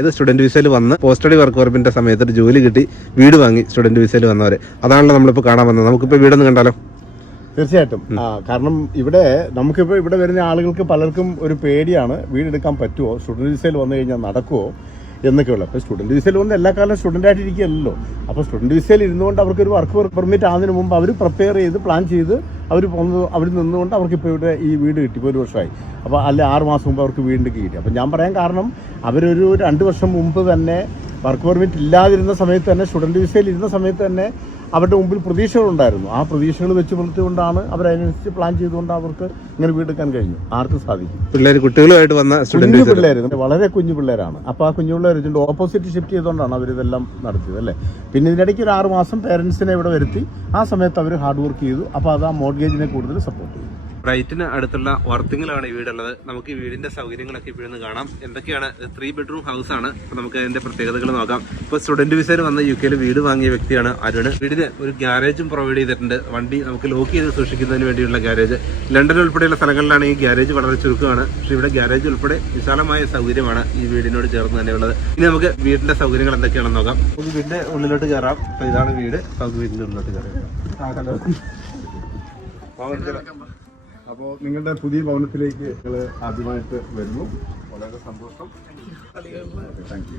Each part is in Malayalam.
ഇത് സ്റ്റുഡന്റ് വിസയിൽ വന്ന് പോസ്റ്റ് സ്റ്റഡി വർക്ക് പെർമിറ്റിന്റെ സമയത്ത് ഒരു ജോലി കിട്ടി വീട് വാങ്ങി സ്റ്റുഡന്റ് വിസയിൽ വന്നവര്. അതാണല്ലോ നമ്മളിപ്പോൾ കാണാൻ വന്നത്. നമുക്കിപ്പോൾ വീടൊന്ന് കണ്ടാലോ? തീർച്ചയായിട്ടും. കാരണം നമുക്കിപ്പോൾ ഇവിടെ വരുന്ന ആളുകൾക്ക് പലർക്കും ഒരു പേടിയാണ്, വീടെടുക്കാൻ പറ്റുമോ, സ്റ്റുഡന്റ് വിസയിൽ വന്നു കഴിഞ്ഞാൽ നടക്കുമോ എന്നൊക്കെയുള്ളൂ. അപ്പോൾ സ്റ്റുഡന്റ് വിസയിൽ വന്ന് എല്ലാ കാലം സ്റ്റുഡൻ്റ് ആയിട്ടിരിക്കുകയല്ലോ. അപ്പോൾ സ്റ്റുഡന്റ് വിസയിൽ ഇരുന്നുകൊണ്ട് അവർക്കൊരു വർക്ക് പെർമിറ്റ് ആകുന്നതിന് മുമ്പ് അവർ പ്രിപ്പയർ ചെയ്ത് പ്ലാൻ ചെയ്ത് അവർ നിന്നുകൊണ്ട് അവർക്കിപ്പോൾ ഇവിടെ ഈ വീട് കിട്ടി. ഇപ്പോൾ 1 വർഷമായി. അപ്പോൾ 6 മാസം മുമ്പ് അവർക്ക് വീണ്ടും കിട്ടി. അപ്പോൾ ഞാൻ പറയാൻ കാരണം അവരൊരു 2 വർഷം മുമ്പ് തന്നെ വർക്ക് പെർമിറ്റ് ഇല്ലാതിരുന്ന സമയത്ത് തന്നെ സ്റ്റുഡന്റ് വിസയിൽ ഇരുന്ന സമയത്ത് തന്നെ അവരുടെ മുമ്പിൽ പ്രതീക്ഷകളുണ്ടായിരുന്നു. ആ പ്രതീക്ഷകൾ വെച്ച് പുലർത്തിക്കൊണ്ടാണ് അവരതിനനുസരിച്ച് പ്ലാൻ ചെയ്തുകൊണ്ട് അവർക്ക് ഇങ്ങനെ വീടെടുക്കാൻ കഴിഞ്ഞു. ആർക്കും സാധിക്കും. കുട്ടികളുമായിട്ട് വന്ന കുഞ്ഞു പിള്ളേർ, വളരെ കുഞ്ഞു പിള്ളേരാണ്. അപ്പോൾ ആ കുഞ്ഞു പിള്ളേർ വെച്ചിട്ട് ഓപ്പോസിറ്റ് ഷിഫ്റ്റ് ചെയ്തുകൊണ്ടാണ് അവരിതെല്ലാം നടത്തിയത് അല്ലേ. പിന്നെ ഇതിനിടയ്ക്ക് ഒരു 6 മാസം പേരൻസിനെ ഇവിടെ വരുത്തി ആ സമയത്ത് അവർ ഹാർഡ് വർക്ക് ചെയ്തു. അപ്പോൾ അത് ആ മോർഗേജിനെ കൂടുതൽ സപ്പോർട്ട് ചെയ്തു. ബ്രൈറ്റിന് അടുത്തുള്ള വർത്തിങ്ങിലാണ് ഈ വീടുള്ളത്. നമുക്ക് ഈ വീടിന്റെ സൗകര്യങ്ങളൊക്കെ ഇപ്പോഴൊന്ന് കാണാം. എന്തൊക്കെയാണ്? 3 ബെഡ്റൂം ഹൗസ് ആണ്. അപ്പോൾ നമുക്ക് അതിന്റെ പ്രത്യേകതകൾ നോക്കാം. ഇപ്പോൾ സ്റ്റുഡന്റ് വിസയിൽ വന്ന് UK വീട് വാങ്ങിയ വ്യക്തിയാണ് അരുണ്. വീടിന് ഒരു ഗ്യാരേജും പ്രൊവൈഡ് ചെയ്തിട്ടുണ്ട്. വണ്ടി നമുക്ക് ലോക്ക് ചെയ്ത് സൂക്ഷിക്കുന്നതിന് വേണ്ടിയുള്ള ഗ്യാരേജ്. ലണ്ടൻ ഉൾപ്പെടെയുള്ള സ്ഥലങ്ങളിലാണ് ഈ ഗ്യാരേജ് വളരെ ചുരുക്കമാണ്. പക്ഷേ ഇവിടെ ഗ്യാരേജ് ഉൾപ്പെടെ വിശാലമായ സൗകര്യമാണ് ഈ വീടിനോട് ചേർന്ന് തന്നെ ഉള്ളത്. ഇനി നമുക്ക് വീടിന്റെ സൗകര്യങ്ങൾ എന്തൊക്കെയാണെന്ന് നോക്കാം. നമുക്ക് വീടിന്റെ ഉള്ളിലോട്ട് കയറാം. അപ്പോൾ ഇതാണ് വീട്. നമുക്ക് വീടിന്റെ ഉള്ളിലോട്ട് കയറാം. അപ്പോൾ നിങ്ങളുടെ പുതിയ ഭവനത്തിലേക്ക് നിങ്ങൾ ആദ്യമായിട്ട് വരുന്നു. വളരെ സന്തോഷം. Thank you.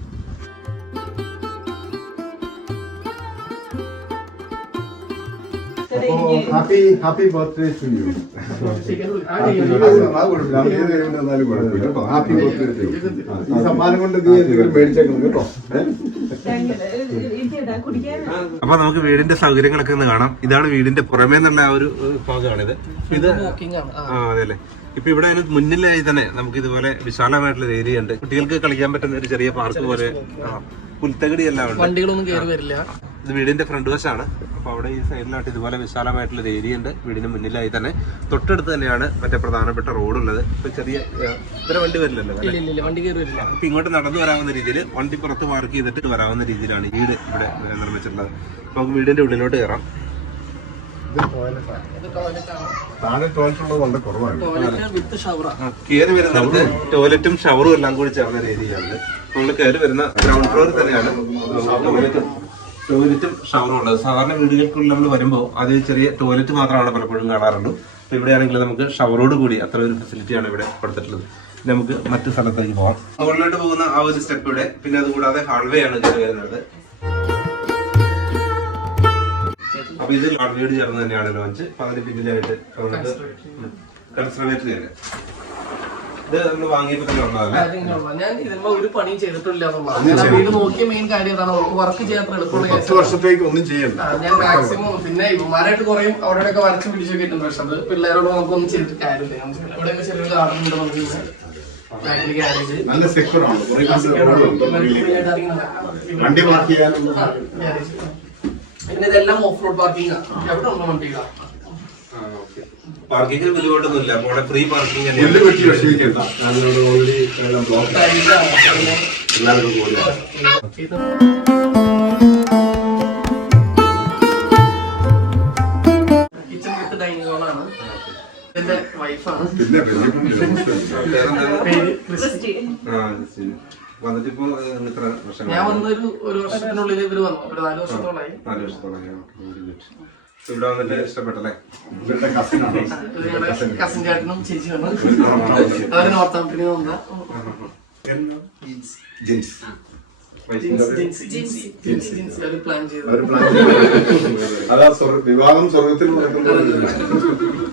Happy birthday to you. Happy birthday to you. ഈ സമ്മാനം കൊണ്ട് നീ എന്തെങ്കിലും മേടിച്ചേക്കണം കേട്ടോ. അപ്പൊ നമുക്ക് വീടിന്റെ സൗകര്യങ്ങളൊക്കെ ഒന്ന് കാണാം. ഇതാണ് വീടിന്റെ പുറമേ എന്നുള്ള ആ ഒരു ഭാഗമാണിത്. ഇത് അതെല്ലേ. ഇപ്പൊ ഇവിടെ അതിന് മുന്നിലായി തന്നെ നമുക്ക് ഇതുപോലെ വിശാലമായിട്ടുള്ള ഒരു ഏരിയ ഉണ്ട്. കുട്ടികൾക്ക് കളിക്കാൻ പറ്റുന്ന ഒരു ചെറിയ പാർക്ക് പോലെ പുൽത്തകടി എല്ലാം ഉണ്ട്. വണ്ടികളൊന്നും കയറി വരില്ല. ഇത് വീടിന്റെ ഫ്രണ്ട് വശമാണ്. അപ്പൊ അവിടെ ഈ സൈഡിലായിട്ട് ഇതുപോലെ വിശാലമായിട്ടുള്ള ഒരു ഏരിയ ഉണ്ട്. വീടിന് മുന്നിലായി തന്നെ തൊട്ടടുത്ത് തന്നെയാണ് മറ്റേ പ്രധാനപ്പെട്ട റോഡുള്ളത്. ഇപ്പൊ ചെറിയ ഇത്ര വണ്ടി വരില്ലല്ലോ, വണ്ടി കയറി വരില്ല. അപ്പൊ ഇങ്ങോട്ട് നടന്നു വരാവുന്ന രീതിയിൽ വണ്ടി പുറത്ത് പാർക്ക് ചെയ്തിട്ട് വരാവുന്ന രീതിയിലാണ് വീട് ഇവിടെ നിർമ്മിച്ചിട്ടുള്ളത്. അപ്പൊ നമുക്ക് വീടിന്റെ ഉള്ളിലോട്ട് കയറാം. കയറി വരുന്നത് ടോയ്ലറ്റും ഷവറും എല്ലാം കൂടി ചേർന്ന രീതിയാണ്. നമ്മൾ കയറി വരുന്ന ഗ്രൗണ്ട് ഫ്ലോറിൽ തന്നെയാണ് ടോയ്ലറ്റും ഷവറും ഉള്ളത്. സാധാരണ വീടുകൾക്കുള്ളിൽ നമ്മൾ വരുമ്പോൾ അത് ചെറിയ ടോയ്ലറ്റ് മാത്രമാണ് പലപ്പോഴും കാണാറുള്ളൂ. അപ്പൊ ഇവിടെയാണെങ്കിൽ നമുക്ക് ഷവറോട് കൂടി അത്ര ഒരു ഫെസിലിറ്റിയാണ് ഇവിടെ കൊടുത്തിട്ടുള്ളത്. നമുക്ക് മറ്റു സ്ഥലത്തേക്ക് പോകാം. മുകളിലോട്ട് പോകുന്ന ആ ഒരു സ്റ്റെപ്പ് ഇവിടെ. പിന്നെ അതുകൂടാതെ ഹാൾവേ ആണ് കയറി വരുന്നത്. അപ്പൊ ഇത് ഹാൾവേയോട് ചേർന്ന് തന്നെയാണ് ലോഞ്ച്. അപ്പൊ അതിന് പിന്നിലായിട്ട് കൺസർവേറ്ററി ആണ്. ഇത് നമ്മൾ വാങ്ങിയപ്പോ തന്നെ ഉള്ളതല്ലേ? ഞാൻ ഇതിന്മേൽ ഒരു പണിയും ചെയ്തിട്ടില്ല. വീട് നോക്കിയ മെയിൻ കാര്യം അതാണ്. വർക്ക് ചെയ്യാത്ര എളുപ്പമുള്ള 10 വർഷത്തേക്ക് ഒന്നും ചെയ്യണ്ട. ഞാൻ മാക്സിമം പിന്നെ ഇവന്മാരായിട്ട് കുറേ അവിടെയൊക്കെ വരച്ച് പിടിച്ചൊക്കെ ഇട്ടുണ്ട്. പക്ഷെ അത് പിള്ളേരോട് നമുക്കൊന്നും ചെയ്തിട്ട് കാര്യമില്ല. ഇവിടെ ചെറിയൊരു ഗാർഡൻ ഉണ്ട്. നമുക്ക് നല്ല സെക്യൂർ ആണ്. വണ്ടി പാർക്ക് ചെയ്യാനുള്ള പിന്നെ ഇതെല്ലാം ഓഫ് റോഡ് പാർക്കിംഗ് ആണ്. എവിടെ ഉണ്ടോ വണ്ടികളാ? പാർക്കിംഗിന് ബുദ്ധിമുട്ടൊന്നുമില്ല. അപ്പോൾ free parking kitchen with dining ഹോളാണ്. എന്റെ വൈഫാണ്. ഞാൻ വന്നൊരു 1 വർഷത്തിനുള്ളിൽ ഇവര് വന്നു. ഒരു 4 വർഷത്തോളായി. ഇവിടെ വന്നിട്ട് ഇഷ്ടപ്പെട്ടല്ലേ? കസിൻ ചേട്ടനും ചേച്ചിയാണ്. അവര് നോർത്താംപ്ടണിൽ നിന്ന് പ്ലാൻ ചെയ്തു. വിവാഹം സ്വർഗത്തിൽ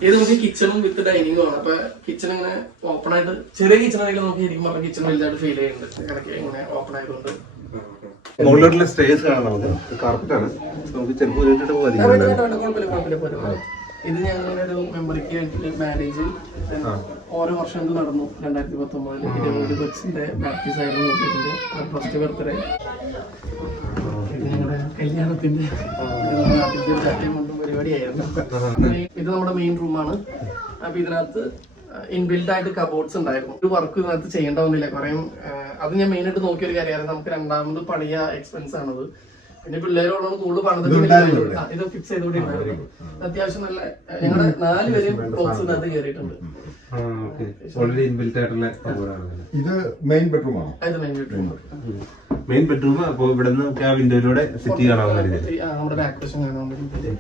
ഇത് നമുക്ക് കിച്ചണും വിത്ത് ഡൈനിങ്ങും ആണ്. അപ്പൊ കിച്ചൺ ഇങ്ങനെ ഓപ്പൺ ആയിട്ട് ചെറിയ കിച്ചൺ ആണെങ്കിലും നമുക്ക് ഇരിക്കും പറഞ്ഞ കിച്ചൺ വലുതായിട്ട് ഫീൽ ചെയ്യുന്നുണ്ട്. ഇടയ്ക്ക് ഇങ്ങനെ ഓപ്പൺ ആയതുകൊണ്ട് മുകളിലോട്ടുള്ള സ്റ്റേജ് കാണാം. നമുക്ക് കാർപ്പറ്റാണ്. നമുക്ക് ചിലപ്പോൾ ഇത് ഞങ്ങളുടെ ഒരു മെമ്മറിക്ക് വേണ്ടിയിട്ട് മാരേജ് ഓരോ വർഷം എന്ത് നടന്നു. 2019 20 ബഡ്സിന്റെ പ്രാക്ടീസ് ആയിരുന്നു. First birthday. ഇത് ഞങ്ങളുടെ കല്യാണത്തിന്റെ ആദ്യത്തെ ചട്ടയും കൊണ്ടും പരിപാടിയായിരുന്നു. ഇത് നമ്മുടെ മെയിൻ റൂമാണ്. അപ്പൊ ഇതിനകത്ത് ഇൻബിൽഡ് ആയിട്ട് കബോർഡ്സ് ഉണ്ടായിരുന്നു. ഒരു വർക്ക് ഇതിനകത്ത് ചെയ്യേണ്ട വന്നില്ല. കുറെ അത് ഞാൻ മെയിൻ ആയിട്ട് നോക്കിയൊരു കാര്യമാണ്. നമുക്ക് രണ്ടാമത് പണിയ എക്സ്പെൻസ് ആണത്. പിന്നെ പിള്ളേരോടാണ് കൂടുതൽ പണിത് ഇത് ഫിക്സ് ചെയ്തുകൂടി അത്യാവശ്യം നല്ല ഞങ്ങളുടെ 4 പേരും ബോക്സിനകത്ത് കയറിയിട്ടുണ്ട്. ഇത് മെയിൻ ബെഡ്റൂം ആണ്. ഇത് മെയിൻ ബെഡ്റൂം. Main bedroom. അപ്പോൾ ഇവിടെ നിന്ന് ആ വിൻഡോയിലൂടെ സിറ്റി കാണാവുന്ന രീതിയിൽ നമ്മുടെ ബാക്ക് വശം കാണാവുന്ന രീതിയിൽ.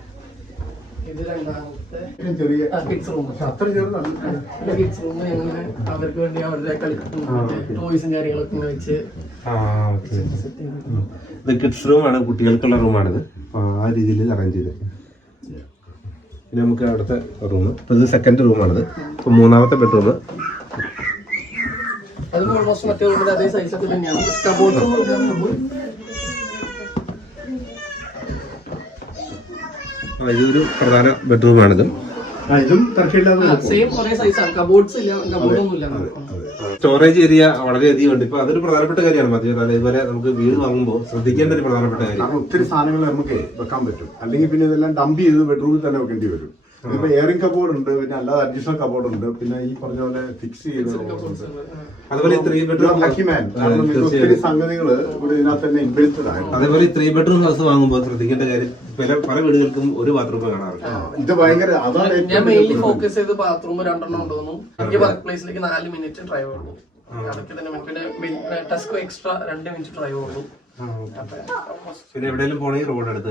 ഇത് രണ്ടാമത്തെ ചെറിയ കിഡ്സ് റൂം. അത്ര ചെറുതാണ്. കിഡ്സ് റൂം ഞങ്ങൾ അവർക്ക് വേണ്ടി അവരുടെ ടോയ്സും കാര്യങ്ങളൊക്കെ ഇങ്ങനെ വെച്ച് ഇത് കിഡ്സ് റൂമാണ്, കുട്ടികൾക്കുള്ള റൂമാണിത്. ആ രീതിയിൽ അറേഞ്ച് ചെയ്ത്. പിന്നെ നമുക്ക് അടുത്ത റൂം, ഇത് സെക്കൻഡ് റൂമാണിത്. ഇപ്പൊ 3ാമത്തെ ബെഡ്റൂം. അതും ഓൾമോസ്റ്റ് മറ്റേ റൂമിന്റെ അതേ സൈസൊക്കെ തന്നെയാണ്. കബോർഡ്സ് ഇതൊരു പ്രധാന ബെഡ്റൂമാണിത്. ഇതും തിരക്കില്ലാതെ സെയിം ഒരേ സൈസാണ്. കബോർഡ്സ് ഇല്ല, കബോർഡൊന്നും ഇല്ല. സ്റ്റോറേജ് ഏരിയ വളരെയധികം ഉണ്ട്. ഇപ്പൊ അതൊരു പ്രധാനപ്പെട്ട കാര്യമാണ് മധ്യ. അതേപോലെ നമുക്ക് വീട് വാങ്ങുമ്പോൾ ശ്രദ്ധിക്കേണ്ട ഒരു പ്രധാനപ്പെട്ട കാര്യം. കാരണം ഒത്തിരി സാധനങ്ങൾ നമുക്ക് വെക്കാൻ പറ്റും. അല്ലെങ്കിൽ പിന്നെ ഇതെല്ലാം ഡംപ് ചെയ്ത് ബെഡ്റൂമിൽ തന്നെ വെക്കേണ്ടി വരും. ഇതിപ്പോ എയറിംഗ് കബോർഡ് ഉണ്ട്, പിന്നെ അല്ലാതെ അഡീഷണൽ കബോർഡ് ഉണ്ട്, പിന്നെ ഈ പറഞ്ഞ പോലെ ഫിക്സ് ചെയ്ത് അതുപോലെ 3 ബെഡ്റൂം ഒത്തിരി സംഗതികൾ ഇവിടെ ഇതിനകത്ത് തന്നെ ഇൻബിൽറ്റഡ് ആണ്. അതേപോലെ 3 ബെഡ്റൂം ഹൗസ് വാങ്ങുമ്പോൾ ശ്രദ്ധിക്കേണ്ട കാര്യം പല വീടുകൾക്കും ഒരു ബാത്റൂമേ കാണാറുണ്ട്. ഇത് ഭയങ്കര അതാണ് ഞാൻ മെയിൻലി ഫോക്കസ് ചെയ്ത് ബാത്റൂം 2 ഉണ്ടെന്നു. എനിക്ക് വർക്ക് പ്ലേസിലേക്ക് 4 മിനിറ്റ് ഡ്രൈവ് ഉള്ളൂ. അതൊക്കെ തന്നെ. പിന്നെ ടെസ്കോ എക്സ്ട്രാ 2 മിനിറ്റ് ഡ്രൈവ് ഉള്ളൂ. പിന്നെ എവിടെയെങ്കിലും പോണെങ്കിൽ റോഡ് അടുത്ത്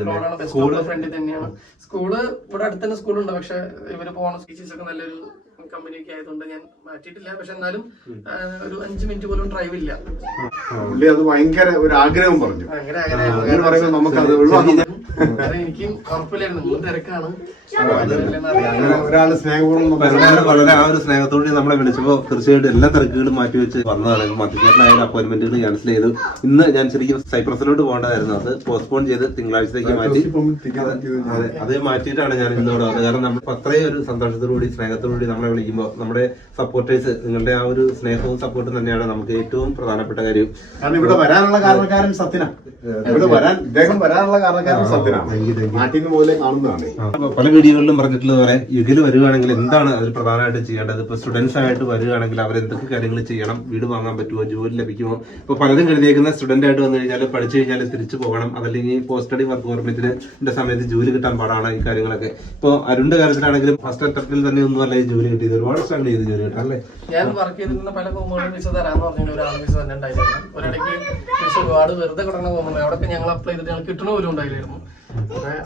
സ്കൂള് ഫ്രണ്ടിൽ തന്നെയാണ്. സ്കൂള് ഇവിടെ അടുത്ത് തന്നെ സ്കൂളുണ്ട്. പക്ഷെ ഇവര് പോണ ടീച്ചേഴ്സ് ഒക്കെ നല്ലൊരു കമ്പനിയൊക്കെ ആയതുകൊണ്ട് ഞാൻ മാറ്റിയിട്ടില്ല. പക്ഷെ എന്നാലും ഒരു 5 മിനിറ്റ് പോലും ഡ്രൈവ് ഇല്ല. പുള്ളി അത് ഭയങ്കര ഒരു ആഗ്രഹം പറഞ്ഞു. ഭയങ്കര ആഗ്രഹം. നമുക്കത് എനിക്കും ഉറപ്പില്ലായിരുന്നു. നിങ്ങൾ തിരക്കാണ്. ഒരാള് സ്നേഹപൂർവ്വം വളരെ ആ ഒരു സ്നേഹത്തോടെ നമ്മളെ വിളിച്ചപ്പോൾ തീർച്ചയായിട്ടും എല്ലാ തിരക്കുകളും മാറ്റിവെച്ച് വന്നതാണ്. മധ്യചേട്ടനായാലും അപ്പോയിന്റ്മെന്റുകൾ ക്യാൻസൽ ചെയ്തു. ഇന്ന് ഞാൻ ശരിക്കും സൈപ്രസിലോട്ട് പോകേണ്ടതായിരുന്നു. അത് പോസ്റ്റ്പോൺ ചെയ്ത് തിങ്കളാഴ്ചത്തേക്ക് മാറ്റി. അതെ, അത് മാറ്റിയിട്ടാണ് ഞാൻ ഇന്നോട് വന്നത്. കാരണം നമ്മൾ അത്രയും ഒരു സന്തോഷത്തോടുകൂടി സ്നേഹത്തോടുകൂടി നമ്മളെ വിളിക്കുമ്പോൾ നമ്മുടെ സപ്പോർട്ടേഴ്സ്, നിങ്ങളുടെ ആ ഒരു സ്നേഹവും സപ്പോർട്ടും തന്നെയാണ് നമുക്ക് ഏറ്റവും പ്രധാനപ്പെട്ട കാര്യം. കാരണം ഇവിടെ വരാനുള്ള കാരണക്കാരൻ സത്യനാണ്. ഇവിടെ ഇദ്ദേഹം വരാനുള്ള കാരണക്കാരൻ സത്യനാണ്. നാട്ടിൽ നിന്ന് പോലെ കാണുന്നതാണ്. പല വീഡിയോകളിലും പറഞ്ഞിട്ടുള്ളത് പോലെ യുഗിൽ വരികയാണെങ്കിൽ എന്താണ് അതിൽ പ്രധാനമായിട്ട് ചെയ്യേണ്ടത്. ഇപ്പൊ സ്റ്റുഡൻസ് ആയിട്ട് വരികയാണെങ്കിൽ അവർ എന്തൊക്കെ കാര്യങ്ങൾ ചെയ്യണം, വീട് വാങ്ങാൻ പറ്റുമോ, ജോലി ലഭിക്കുമോ. ഇപ്പൊ പലരും കരുതിയേക്കുന്ന സ്റ്റുഡന്റ് ആയിട്ട് വന്നു കഴിഞ്ഞാൽ പഠിച്ചു കഴിഞ്ഞാൽ തിരിച്ചു പോകണം, അതല്ലെങ്കിൽ പോസ്റ്റ് സ്റ്റഡി വർക്ക് പെർമിറ്റിന്റെ സമയത്ത് ജോലി കിട്ടാൻ പാടാണ് ഈ കാര്യങ്ങളൊക്കെ. ഇപ്പൊ അരുണിന്റെ കാര്യത്തിലാണെങ്കിലും ഫസ്റ്റ് അറ്റംപ്റ്റിൽ തന്നെ ഒന്നുമല്ല ഈ ജോലി കിട്ടിയത്. ഒരുപാട് സ്ട്രഗിൾ ചെയ്ത് ജോലി കിട്ടാം അല്ലേ. ഞാൻ വർക്ക് ചെയ്തിരുന്ന പല ഹോമുകളും വിസ തരാന്ന് പറഞ്ഞു ഒരാൾ വിസ തന്നെ ഉണ്ടായിരുന്നു. ഒരിടയ്ക്ക് വിസ ഒരുപാട് വെറുതെ കിടക്കുന്ന ഹോമുണ്ട്. അവിടെ ഞങ്ങൾ അപ്ലൈ ചെയ്തിട്ട് ഞങ്ങൾ കിട്ടണ പോലും ഉണ്ടായിരുന്നു.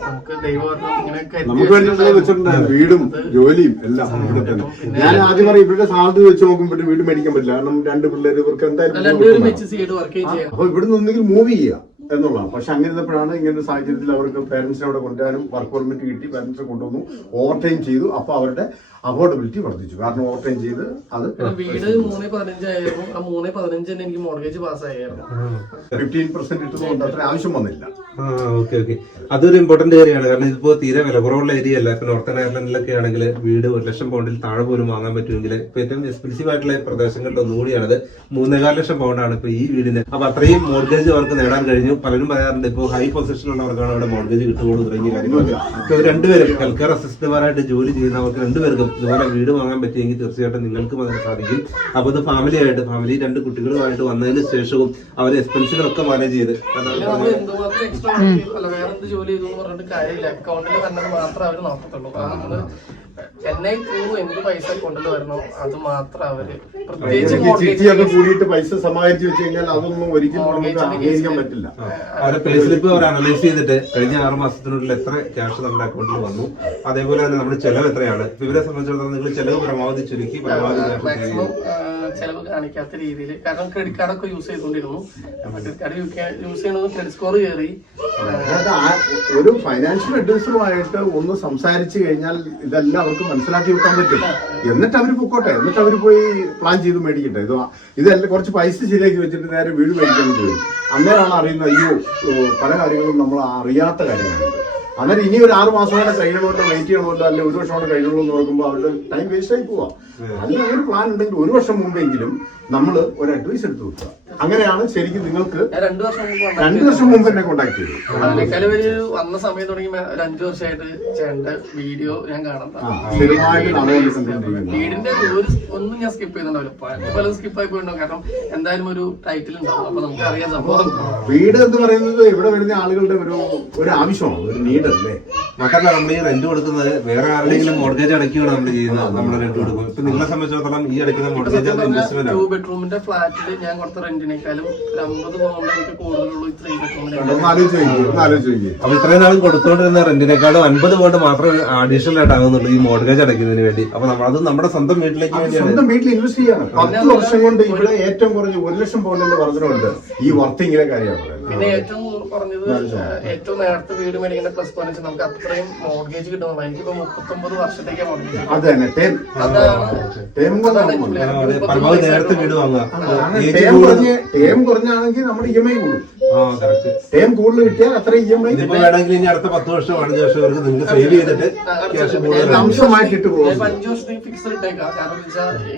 നമുക്ക് ദൈവം നമുക്ക് വേണ്ടിയിട്ടുള്ളത് വെച്ചിട്ടുണ്ട്. വീടും ജോലിയും എല്ലാം ഇവിടെ തന്നെ. ഞാൻ ആദ്യം പറയും ഇവരുടെ സാലറി വെച്ച് നോക്കുമ്പോൾ വീട് മേടിക്കാൻ പറ്റില്ല. കാരണം 2 പിള്ളേർ ഇവർക്ക് എന്തായാലും അപ്പൊ ഇവിടുന്ന് ഒന്നെങ്കിൽ മൂവ് ചെയ്യുക എന്നുള്ളതാണ്. പക്ഷെ അങ്ങനെ ഇരുന്നപ്പോഴാണ് ഇങ്ങനെ ഒരു സാഹചര്യത്തിൽ അവർക്ക് പേരൻസിനെ അവിടെ കൊണ്ടുവരാനും വർക്ക് പെർമിറ്റ് കിട്ടി. പേരൻസിനെ കൊണ്ടുവന്നു, ഓവർ ടൈം ചെയ്തു. അപ്പൊ അവരുടെ അഫോർഡബിലിറ്റി വർദ്ധിച്ചു. കാരണം ഓവർ ടൈം ചെയ്ത് അത് വീട് 3.15 ആയിരുന്നു. ആ 3.15 തന്നെ എനിക്ക് മോർഗേജ് പാസ്സായിരുന്നു. 15% ഇട്ടതുകൊണ്ട് അത്ര ആവശ്യം വന്നില്ല. ഓക്കെ ഓക്കെ, അതൊരു ഇമ്പോർട്ടന്റ് കാര്യമാണ്. കാരണം ഇതിപ്പോ തീരെ വില കുറവുള്ള ഏരിയ അല്ല. ഇപ്പൊ നോർത്തേൺ അയർലൻഡിലൊക്കെ ആണെങ്കിൽ വീട് 1 ലക്ഷം പൗണ്ടിൽ താഴെ പോലും വാങ്ങാൻ പറ്റുമെങ്കിൽ ഇപ്പൊ ഏറ്റവും എക്സ്പെൻസീവ് ആയിട്ടുള്ള പ്രദേശങ്ങളിൽ ഒന്നുകൂടിയാണത് 3.25 ലക്ഷം പൗണ്ടാണ് ഇപ്പൊ ഈ വീടിന്. അപ്പൊ അത്രയും മോർഗേജ് അവർക്ക് നേടാൻ കഴിഞ്ഞു. പലരും പറയാറുണ്ട് ഇപ്പോൾ ഹൈ പൊസിഷനിലുള്ളവർക്കാണ് അവിടെ മോർഗേജ് കിട്ടുകയുള്ളൂ തുടങ്ങിയ കാര്യങ്ങളൊക്കെ. ഇപ്പൊ 2 പേരും ഹെൽത്ത് കെയർ അസിസ്റ്റന്റുമാരായിട്ട് ജോലി ചെയ്യുന്നവർക്ക് 2 പേർക്കും ഇതുപോലെ വീട് വാങ്ങാൻ പറ്റിയെങ്കിൽ തീർച്ചയായിട്ടും നിങ്ങൾക്കും അതിന് സാധിക്കും. അപ്പൊ ഇത് ഫാമിലി 2 കുട്ടികളുമായിട്ട് വന്നതിന് ശേഷവും അവർ എക്സ്പെൻസുകളൊക്കെ മാനേജ് ചെയ്ത് വേറെന്ത് ജോലി ചെയ്തു പറഞ്ഞിട്ട് കാര്യമില്ല. അക്കൗണ്ടിൽ വന്നത് മാത്രമേ അവർ നോക്കത്തുള്ളൂ. നമ്മള് എന്നെ എന്ത് പൈസ കൊണ്ടുവരണോ അത് മാത്രം അവര് പ്രത്യേകിച്ച് കൂടിയിട്ട് പൈസ സമാഹരിച്ച് വെച്ച് കഴിഞ്ഞാൽ അതൊന്നും ഒരിക്കലും നമുക്ക് അംഗീകരിക്കാൻ പറ്റില്ല. അവരുടെ പേ സ്ലിപ്പ് അവർ അനലൈസ് ചെയ്തിട്ട് കഴിഞ്ഞ 6 മാസത്തിനുള്ളിൽ എത്ര ക്യാഷ് നമ്മുടെ അക്കൗണ്ടിൽ വന്നു, അതേപോലെ തന്നെ നമ്മുടെ ചെലവ് എത്രയാണ്. ഇവരെ സംബന്ധിച്ചിടത്തോളം നിങ്ങൾ ചെലവ് പരമാവധി ചുരുക്കി മാക്സിമം ചെലവ് കാണിക്കാത്ത രീതിയിൽ. കാരണം ക്രെഡിറ്റ് കാർഡൊക്കെ യൂസ് ചെയ്തുകൊണ്ടിരുന്നു. ക്രെഡിറ്റ് കാർഡ് യൂസ് ചെയ്യണമെന്ന് ക്രെഡിറ്റ് സ്കോർ കയറി. ഒരു ഫൈനാൻഷ്യൽ അഡ്വൈസറുമായിട്ട് ഒന്ന് സംസാരിച്ചു കഴിഞ്ഞാൽ ഇതെല്ലാം അവർക്ക് മനസ്സിലാക്കി വെക്കാൻ പറ്റും. എന്നിട്ട് അവർ പൊക്കോട്ടെ, എന്നിട്ട് അവർ പോയി പ്ലാൻ ചെയ്ത് മേടിക്കട്ടെ. ഇതെല്ലാം കുറച്ച് പൈസ ശരിയാക്കി വെച്ചിട്ട് നേരെ വീട് മേടിക്കാൻ വരും. അന്നേരമാണ് അറിയുന്നത് അയ്യോ പല കാര്യങ്ങളും നമ്മൾ അറിയാത്ത കാര്യങ്ങളുണ്ട്. അന്നേരം ഇനി ഒരു 6 മാസം കൂടെ കഴിയണമല്ലോ, വെയിറ്റ് ചെയ്യണമല്ലോ, അല്ലെങ്കിൽ 1 വർഷം കൂടെ കഴിയണമല്ലോ എന്ന് നോക്കുമ്പോൾ അവരുടെ ടൈം വേസ്റ്റ് ആയി പോവാ. അതിന് ഒരു പ്ലാൻ ഉണ്ടെങ്കിൽ 1 വർഷം മുമ്പെങ്കിലും നമ്മൾ ഒരു അഡ്വൈസ് എടുത്ത് വെക്കുക. അങ്ങനെയാണ് ശരിക്കും നിങ്ങൾക്ക് ഞാൻ 2 വർഷം മുമ്പ് 2 വർഷം മുമ്പ് എന്നെ കോണ്ടാക്ട് ചെയ്തു. അതിനേക്കാളും ഒരു വന്ന സമയം തുടങ്ങി ഒരു 5 വർഷമായിട്ട് ചേട്ടന്റെ വീഡിയോ ഞാൻ കാണാം. സ്ഥിരമായിട്ട് കണ്ടുകൊണ്ടിരിക്കുന്നത്. വീടിന്റെ ഒന്നും ഞാൻ സ്കിപ്പ് ചെയ്യുന്നുണ്ടാവില്ല, പലതും സ്കിപ്പ് ആയി പോയിട്ടുണ്ടാവും. കാരണം എന്തായാലും ഒരു ടൈറ്റിൽ ഉണ്ടാവും, അപ്പൊ നമുക്ക് അറിയാൻ സംഭവം. വീട് എന്ന് പറയുന്നത് ഇവിടെ വരുന്ന ആളുകളുടെ ഒരു ആവശ്യമാണ്, ഒരു നീഡ് അല്ലേ. മാത്രമല്ല നമ്മൾ ഈ റെന്റ് കൊടുക്കുന്നത് വേറെ ആരുടെയെങ്കിലും മോർഗേജ് അടയ്ക്കുകയാണ് നമ്മൾ ചെയ്യുന്നത്. നമ്മൾ റെന്റ് കൊടുക്കും. ഇപ്പൊ നിങ്ങളെ സംബന്ധിച്ചിടത്തോളം ഈ അടയ്ക്കുന്ന മോർഗേജ് ഇൻവെസ്റ്റ്മെന്റ് 2 ബെഡ്റൂമിന്റെ ഫ്ലാറ്റിൽ ഞാൻ കൊടുത്ത റെന്റിനേക്കാളും 50 പൗണ്ട് എനിക്ക് കൂടുതലുള്ളൂ ഈ 3 ബെഡ്റൂമിന്. ആലോചിച്ചു. അപ്പൊ ഇത്രയും നാളും കൊടുത്തുകൊണ്ടിരുന്ന റെന്റിനേക്കാളും 50 പൗണ്ട് മാത്രമേ അഡീഷണൽ ആയിട്ട് ആകുന്നുള്ളൂ ഈ മോർഗേജ് അടയ്ക്കുന്നതിന് വേണ്ടി. അപ്പൊ നമ്മളത് നമ്മുടെ സ്വന്തം വീട്ടിലേക്ക് വേണ്ടിയാണ്. സ്വന്തം വീട്ടിൽ ഇൻവെസ്റ്റ് ചെയ്യാണ്. 10 വർഷം കൊണ്ട് ഇവിടെ ഏറ്റവും കുറഞ്ഞ 1 ലക്ഷം പൗണ്ടിന്റെ വർധനമുണ്ട് ഈ വർത്തിങ്ങിലെ കാര്യമാണ്. പിന്നെ ഏറ്റവും കുറഞ്ഞത് ഏറ്റവും നേരത്തെ വീട് മേടിക്കുന്ന പ്ലസ് പോയിന്റ് നമുക്ക് അത്രയും മോർഗേജ് കിട്ടുന്നില്ല. എനിക്കിപ്പോ 39 വർഷത്തേക്ക് മോർഗേജ്. അത് തന്നെ നേരത്തെ വീട് വാങ്ങുക. ടേം കുറഞ്ഞാണെങ്കിൽ നമ്മുടെ EMI കൂടും. ടേം കൂടുതൽ കിട്ടിയാൽ അത്ര EMI വേണമെങ്കിൽ ഇനി അടുത്ത 10 വർഷം 5 വർഷം വരെ നിങ്ങൾക്ക് സേവ് ചെയ്തിട്ട് അംശമായിട്ട് ഇട്ട് പോകും. 5 വർഷത്തേക്ക് ഫിക്സ് ഇട്ടേക്കാം. കാരണം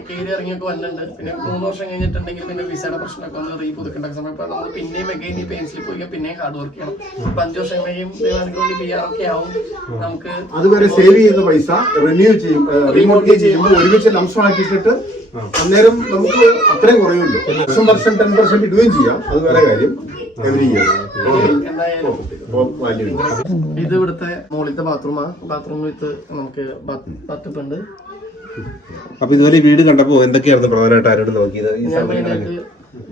കയറി ഇറങ്ങിയൊക്കെ വന്നിട്ടുണ്ട്. പിന്നെ 3 വർഷം കഴിഞ്ഞിട്ടുണ്ടെങ്കിൽ പിന്നെ വിസയുടെ പ്രശ്നമൊക്കെ ഒന്ന് റീ പുതുക്കേണ്ട സമയം ഇപ്പൊ നമ്മൾ പിന്നെയും എഗൈൻ ഈ പെയിൻസിൽ പോയി പിന്നെയും ഹാർഡ് വർക്ക് ചെയ്യണം. 5 വർഷം കഴിയുമ്പോൾ PR ഒക്കെ ആവും. നമുക്ക് അതുവരെ സേവ് ചെയ്യുന്ന പൈസ റിന്യൂ ചെയ്യും, റീമോർഗേജ് ചെയ്യുമ്പോൾ ഒരുമിച്ച് ലംസമാക്കിയിട്ട് അന്നേരം നമുക്ക് അത്രയും കുറയുമല്ലോ. വർഷം 10% ഇടുകയും ചെയ്യാം. അത് വേറെ കാര്യം. എവറി ഇയർ ഇത് ഇവിടുത്തെ മുകളിലത്തെ ബാത്റൂം വിത്ത് നമുക്ക് ബാത്ടബ്. അപ്പൊ ഇതുവരെ വീട് കണ്ടപ്പോ എന്തൊക്കെയായിരുന്നു പ്രധാനമായിട്ട് ആരോട് നോക്കിയത്? ഞാൻ മെയിനായിട്ട്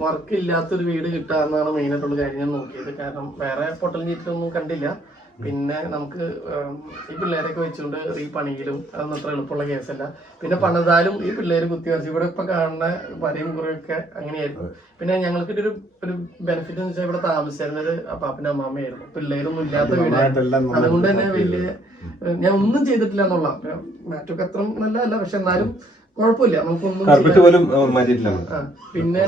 വർക്ക് ഇല്ലാത്തൊരു വീട് കിട്ടാന്നാണ് മെയിനായിട്ടുള്ള കാര്യം ഞാൻ നോക്കിയത്. കാരണം വേറെ പൊട്ടൽ ചീറ്റൊന്നും കണ്ടില്ല. പിന്നെ നമുക്ക് ഈ പിള്ളേരൊക്കെ വെച്ചുകൊണ്ട് ഈ പണിയിലും അതൊന്നും അത്ര എളുപ്പമുള്ള കേസല്ല. പിന്നെ പണിതാലും ഈ പിള്ളേര് കുത്തിവരച്ച് ഇവിടെ ഇപ്പൊ കാണുന്ന വരയും കുറയൊക്കെ അങ്ങനെയായിരുന്നു. പിന്നെ ഞങ്ങൾക്ക് ഒരു ബെനിഫിറ്റ് എന്ന് വെച്ചാൽ ഇവിടെ താമസിച്ചിരുന്നത് അപ്പാപ്പന്റെ അമ്മാമ്മയായിരുന്നു. പിള്ളേരൊന്നും ഇല്ലാത്ത വീടായിരുന്നു. അതുകൊണ്ട് തന്നെ വലിയ ഞാൻ ഒന്നും ചെയ്തിട്ടില്ല എന്നുള്ള മാറ്റൊക്കെ അത്ര നല്ലതല്ല, പക്ഷെ എന്നാലും കുഴപ്പമില്ല, നമുക്കൊന്നും. പിന്നെ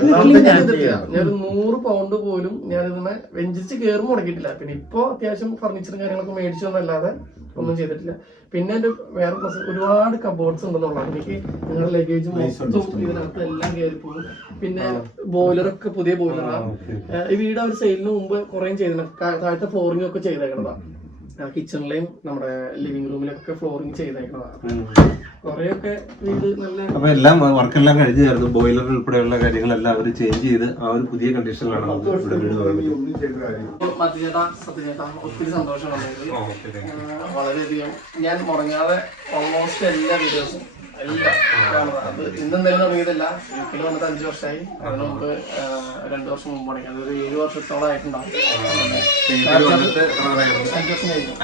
ഞാനൊരു 100 പൗണ്ട് പോലും ഞാനിതിനെ വെഞ്ചിച്ച് കയറി മുടക്കിയിട്ടില്ല. പിന്നെ ഇപ്പൊ അത്യാവശ്യം ഫർണിച്ചറും കാര്യങ്ങളൊക്കെ മേടിച്ചു എന്നല്ലാതെ ഒന്നും ചെയ്തിട്ടില്ല. പിന്നെ എന്റെ വേറെ ഒരുപാട് കബോർഡ്സ് ഉണ്ടെന്നുള്ളത്. എനിക്ക് നിങ്ങളുടെ ലഗേജ് മൊത്തം ഇതിനകത്ത് എല്ലാം കയറി പോകും. പിന്നെ ബോയിലറൊക്കെ പുതിയ ബോയിലറാണ്. ഈ വീട് അവർ സെയിലിന് മുമ്പ് കുറേ ചെയ്തിട്ടുണ്ട്. താഴത്തെ ഫ്ലോറിംഗ് ഒക്കെ ചെയ്തേക്കുന്നതാണ്. കിച്ചണിലെയും നമ്മുടെ ലിവിംഗ് റൂമിലൊക്കെ ഫ്ലോറിംഗ് ചെയ്തേക്കുന്നതാണ്. കുറെയൊക്കെ വീട് നല്ല. അപ്പൊ എല്ലാം വർക്കെല്ലാം കഴിഞ്ഞു ചേർന്നു. ബോയിലർ ഉൾപ്പെടെയുള്ള കാര്യങ്ങളെല്ലാം അവർ ചേഞ്ച് ചെയ്ത് ആ ഒരു പുതിയ കണ്ടീഷനിലാണ് ഇവിടെ വീട് മധ്യചേട്ടാ സത്യചേട്ടാ ഒത്തിരി സന്തോഷമാണ്. വളരെയധികം ഞാൻ മുടങ്ങാതെ ഓൾമോസ്റ്റ് എല്ലാ വീഡിയോസും എല്ലാം കാണുന്നത്. അത് ഇന്നെന്തായാലും തുടങ്ങിയതല്ല, യുകെയിൽ വന്നിട്ട് 5 വർഷമായി. അതിന് മുമ്പ് 2 വർഷം മുമ്പാണ്. അതൊരു 7 വർഷത്തോളം ആയിട്ടുണ്ടാവും.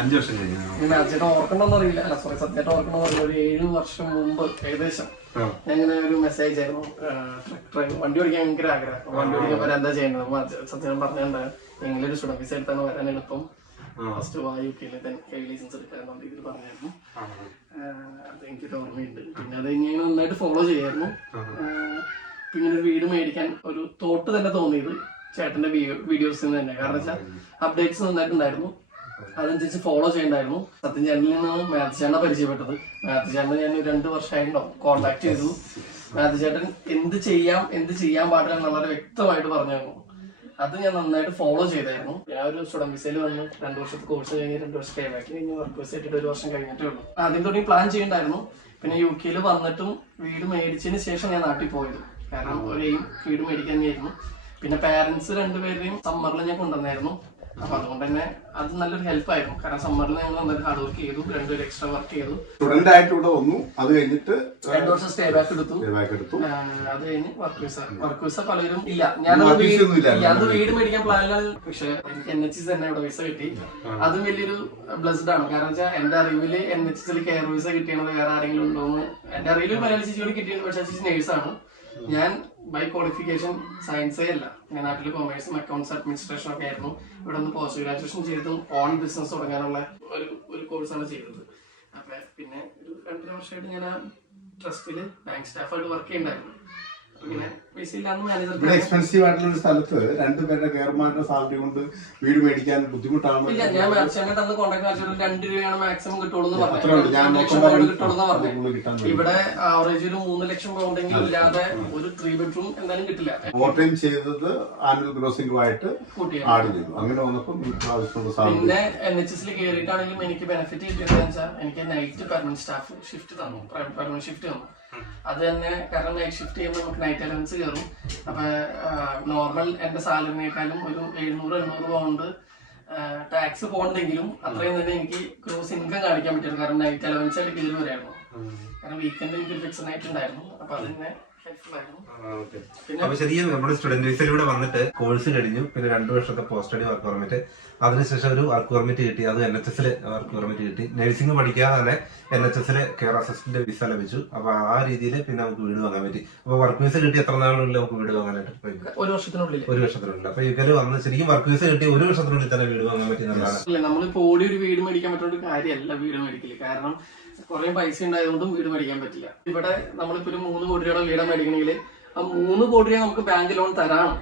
5 വർഷം കഴിഞ്ഞു. മാച്ചേട്ടൻ ഓർക്കണമെന്ന് അറിയില്ല, അല്ല സോറി സത്യേട്ടൻ ഓർക്കണമെന്ന് അറിയില്ല. ഒരു 7 വർഷം മുമ്പ് ഏകദേശം ഞാൻ ഇങ്ങനെ ഒരു മെസ്സേജ് ആയിരുന്നു. വണ്ടി ഓടിക്കാൻ ഭയങ്കര ആഗ്രഹം. വണ്ടി ഓടിക്കാൻ വരാൻ എന്താ ചെയ്യേണ്ടത്? സത്യേട്ടൻ പറഞ്ഞിട്ടുണ്ടാകും എങ്കിലും ഒരു സ്റ്റുഡന്റ് വിസ എടുത്താണ് വരാൻ എളുപ്പം. ഫസ്റ്റ് യുകെയിൽ ലൈസൻസ് എടുക്കാനുള്ള രീതിയിൽ പറഞ്ഞായിരുന്നു. അതെനിക്കൊരു ഓർമ്മയുണ്ട്. പിന്നെ അത് ഞാൻ നന്നായിട്ട് ഫോളോ ചെയ്യായിരുന്നു. ഇങ്ങനെ ഒരു വീട് മേടിക്കാൻ ഒരു തോട്ട് തന്നെ തോന്നിയത് ചേട്ടന്റെ വീഡിയോസിൽ നിന്ന് തന്നെ. കാരണം വെച്ചാൽ അപ്ഡേറ്റ്സ് നന്നായിട്ടുണ്ടായിരുന്നു, അതനുസരിച്ച് ഫോളോ ചെയ്യണ്ടായിരുന്നു. സത്യം ചേട്ടനിൽ നിന്നാണ് മാത്യു ചേട്ടനെ പരിചയപ്പെട്ടത്. മാത്യു ചേട്ടനെ ഞാൻ 2 വർഷമായിട്ടുണ്ടാവും കോൺടാക്ട് ചെയ്തു. മാത്യു ചേട്ടൻ എന്ത് ചെയ്യാൻ പാടില്ല എന്നുള്ളത് വ്യക്തമായിട്ട് പറഞ്ഞായിരുന്നു. അത് ഞാൻ നന്നായിട്ട് ഫോളോ ചെയ്തായിരുന്നു. ഞാൻ ഒരു സ്റ്റുഡന്റ് വിസയിൽ വന്ന് 2 വർഷത്തെ കോഴ്സ് കഴിഞ്ഞ് 2 വർഷം കൈമാക്കി കഴിഞ്ഞ് വർക്ക് വിസ ഇട്ടിട്ട് 1 വർഷം കഴിഞ്ഞിട്ടേ ഉള്ളൂ. ആദ്യം തുടങ്ങി പ്ലാൻ ചെയ്യണ്ടായിരുന്നു. പിന്നെ യുകെയിൽ വന്നിട്ടും വീട് മേടിച്ചതിന് ശേഷം ഞാൻ നാട്ടിൽ പോയത്. കാരണം ഒരു വീട് മേടിക്കാൻ തന്നെയായിരുന്നു. പിന്നെ പാരന്റ്സ് 2 പേരെയും സമ്മറിൽ ഞാൻ കൊണ്ടുവന്നായിരുന്നു. അപ്പൊ അതുകൊണ്ട് തന്നെ അത് നല്ലൊരു ഹെൽപ്പ് ആയിരുന്നു. കാരണം സമ്മറിൽ ഞങ്ങൾ നന്നായിട്ട് ഹാർഡ് വർക്ക് ചെയ്തു, 2 പേര് എക്സ്ട്രാ വർക്ക് ചെയ്തു. സ്റ്റുഡന്റ് ആയിട്ട് ഇവിടെ വന്നു. അത് കഴിഞ്ഞിട്ട് 2 വർഷം സ്റ്റേ ബാക്ക് എടുത്തു. അത് കഴിഞ്ഞ് വർക്ക് വിസ പലരും ഇല്ല. ഞാനത് വീട് മേടിക്കാൻ പ്ലാനിലാണ്. പക്ഷെ NHS തന്നെ ഇവിടെ വിസ കിട്ടി. അതും വലിയൊരു ബ്ലെസ്ഡ് ആണ്. കാരണം വെച്ചാൽ എന്റെ അറിവില് NHS കെയർ വിസ കിട്ടിയത് വേറെ ആരെങ്കിലും ഉണ്ടോന്ന് എന്റെ അറിവിൽ മലയാളി ചേച്ചിയോട് കിട്ടിയത്. പക്ഷെ ചേച്ചി നേഴ്സാണ്. ഞാൻ ബൈ ക്വാളിഫിക്കേഷൻ സയൻസേ അല്ല. ഞാൻ നാട്ടിൽ കൊമേഴ്സും അക്കൗണ്ട്സ് അഡ്മിനിസ്ട്രേഷൻ ഒക്കെ ആയിരുന്നു. ഇവിടെ ഒന്ന് പോസ്റ്റ് ഗ്രാജുവേഷൻ ചെയ്തും ഓൺ ബിസിനസ് തുടങ്ങാനുള്ള ഒരു കോഴ്സാണ് ചെയ്തത്. അപ്പൊ പിന്നെ ഒരു 2 വർഷമായിട്ട് ഞാൻ ആ ട്രസ്റ്റില് ബാങ്ക് സ്റ്റാഫായിട്ട് വർക്ക് ചെയ്യണ്ടായിരുന്നു. ഇങ്ങനെ പൈസ ഇല്ലാന്ന് മാനേജർ ഇവിടെ എക്സ്പെൻസീവ് ആയിട്ടുള്ള ഒരു സ്ഥലത്ത് രണ്ടുപേരുടെ ഗവർമെന്റ് സാലറി കൊണ്ട് വീട് മേടിക്കാൻ ബുദ്ധിമുട്ടാണ്. ഇല്ല, ഞാൻ മാക്സിമം അന്ന് കോൺട്രാക്ട് കാണിച്ചിട്ട് 2 രൂപയാണ് മാക്സിമം കിട്ടുള്ളൂ എന്ന് അത്രേ ഉള്ളൂ. ഞാൻ പറഞ്ഞു. ഇവിടെ ആവറേജ് ഒരു 3 ലക്ഷം പൗണ്ടെങ്കിലും ഇല്ലാതെ ഒരു 3 ബെഡ്റൂം എന്തായാലും കിട്ടില്ല. ഓവർ ടൈം ചെയ്തത് ആനുവൽ ഗ്രോസിംഗുമായിട്ട് ആഡ് ചെയ്തു. അങ്ങനെ വന്നപ്പോൾ പിന്നെ NHS കയറിയിട്ടാണെങ്കിലും എനിക്ക് ബെനിഫിറ്റ് കിട്ടിയതെന്ന് വെച്ചാൽ എനിക്ക് നൈറ്റ് പെർമനന്റ് സ്റ്റാഫ് ഷിഫ്റ്റ് തന്നു, പെർമനന്റ് ഷിഫ്റ്റ് തന്നു. അത് തന്നെ കാരണം നൈറ്റ് ഷിഫ്റ്റ് ചെയ്യുമ്പോൾ നമുക്ക് നൈറ്റ് അലവൻസ് കയറും. അപ്പൊ നോർമൽ എന്റെ സാലറിനേക്കാളും ഒരു 700-800 പൗണ്ട് ടാക്സ് പോകണ്ടെങ്കിലും അത്രയും തന്നെ എനിക്ക് ക്രോസ് ഇൻകം കാണിക്കാൻ പറ്റും. കാരണം നൈറ്റ് അലവൻസ് ആയിട്ട് കയറി വരായിരുന്നു. കാരണം വീക്കെൻഡ് എനിക്ക് ഫിക്സ് നൈറ്റ് ഉണ്ടായിരുന്നു. അപ്പൊ അതിനെ അപ്പൊ ശരിക്കും നമ്മുടെ സ്റ്റുഡന്റ് വിസയിലൂടെ വന്നിട്ട് കോഴ്സ് കഴിഞ്ഞു. പിന്നെ 2 വർഷത്തെ പോസ്റ്റ് സ്റ്റഡി വർക്ക് പെർമിറ്റ്, അതിനുശേഷം ഒരു വർക്ക് പെർമിറ്റ് കിട്ടി. അത് NHS വർക്ക് പെർമിറ്റ് കിട്ടി. നഴ്സിംഗ് പഠിക്കാതെ തന്നെ NHS കെയർ അസിസ്റ്റന്റ് വിസ ലഭിച്ചു. അപ്പൊ ആ രീതിയിൽ പിന്നെ നമുക്ക് വീട് വാങ്ങാൻ പറ്റി. അപ്പൊ വർക്ക് വിസ കിട്ടി എത്ര നാളിനുള്ളിൽ നമുക്ക് വീട് വാങ്ങാനായിട്ട്? 1 വർഷത്തിനുള്ളിൽ. 1 വർഷത്തിനുള്ളിൽ. അപ്പൊ യുകെയിൽ വന്ന് ശരിക്കും വർക്ക് വിസ കിട്ടി 1 വർഷത്തിനുള്ളിൽ തന്നെ വീട് വാങ്ങാൻ പറ്റി എന്നുള്ളതാണ്. നമ്മളിപ്പോ ഓടി ഒരു വീട് മേടിക്കാൻ പറ്റുന്ന കാര്യമല്ല വീട് മേടിക്കല്. കാരണം കുറെ പൈസ ഉണ്ടായതുകൊണ്ടും വീട് മേടിക്കാൻ പറ്റില്ല. ഇവിടെ നമ്മളിപ്പോ ഒരു 3 കോടി രൂപയുടെ വീട് മേടിക്കണമെങ്കിൽ ആ 3 കോടി രൂപ നമുക്ക് ബാങ്ക് ലോൺ തരാണ്.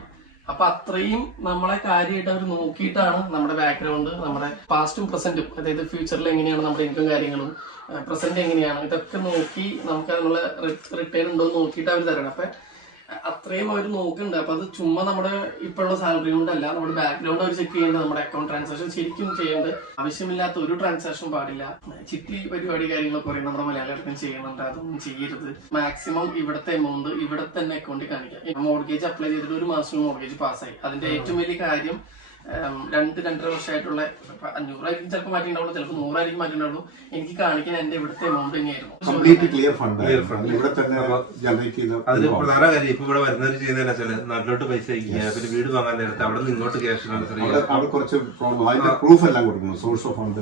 അപ്പൊ അത്രയും നമ്മളെ കാര്യമായിട്ട് അവർ നോക്കിയിട്ടാണ് നമ്മുടെ ബാക്ക്ഗ്രൗണ്ട്, നമ്മുടെ പാസ്റ്റും പ്രസന്റും, അതായത് ഫ്യൂച്ചറിൽ എങ്ങനെയാണ് നമ്മുടെ ഇൻകം കാര്യങ്ങളും പ്രസന്റ് എങ്ങനെയാണ് ഇതൊക്കെ നോക്കി നമുക്ക് അതിനുള്ള റിട്ടേൺ ഉണ്ടോ എന്ന് നോക്കിയിട്ട് അവർ തരണം. അപ്പൊ അത്രയും അവർ നോക്കുന്നുണ്ട്. അപ്പൊ അത് ചുമ്മാ നമ്മുടെ ഇപ്പോഴുള്ള സാലറി കൊണ്ടല്ല, നമ്മുടെ ബാക്ക്ഗ്രൗണ്ട് അവർ ചെക്ക് ചെയ്യുന്നത്, നമ്മുടെ അക്കൗണ്ട് ട്രാൻസാക്ഷൻ ശരിക്കും ചെയ്യേണ്ടത്. ആവശ്യമില്ലാത്ത ഒരു ട്രാൻസാക്ഷൻ പാടില്ല. ചിട്ടി പരിപാടി കാര്യങ്ങളൊക്കെ പറയും നമ്മുടെ മലയാളികൾക്കും ചെയ്യുന്നുണ്ട്, അതൊന്നും ചെയ്യരുത്. മാക്സിമം ഇവിടുത്തെ എമൗണ്ട് ഇവിടെ തന്നെ അക്കൗണ്ടിൽ കാണിക്കാം. മോർഗേജ് അപ്ലൈ ചെയ്തിട്ട് 1 മാസം മോർഗേജ് പാസ്സായി. അതിന്റെ ഏറ്റവും വലിയ കാര്യം 2-2.5 വർഷമായിട്ടുള്ള 500 ആയിരിക്കും ചിലപ്പോൾ മാറ്റിണ്ടാവുള്ളൂ, ചിലപ്പോൾ 100 ആയിരിക്കും മാറ്റിണ്ടാവുള്ളൂ. എനിക്ക് കാണിക്കാൻ എന്റെ ഇവിടുത്തെ എമൗണ്ട് തന്നെയായിരുന്നു. അതിന് പ്രധാന കാര്യം ഇപ്പൊ ഇവിടെ വരുന്നവർ ചെയ്യുന്നതെന്ന് വെച്ചാൽ നാട്ടിലോട്ട് പൈസ അയക്കുക, പിന്നെ വീട് വാങ്ങാൻ നേരത്തെ അവിടെ നിന്ന് ഇങ്ങോട്ട് ക്യാഷ് ട്രാൻസ്ഫർ ചെയ്യുക.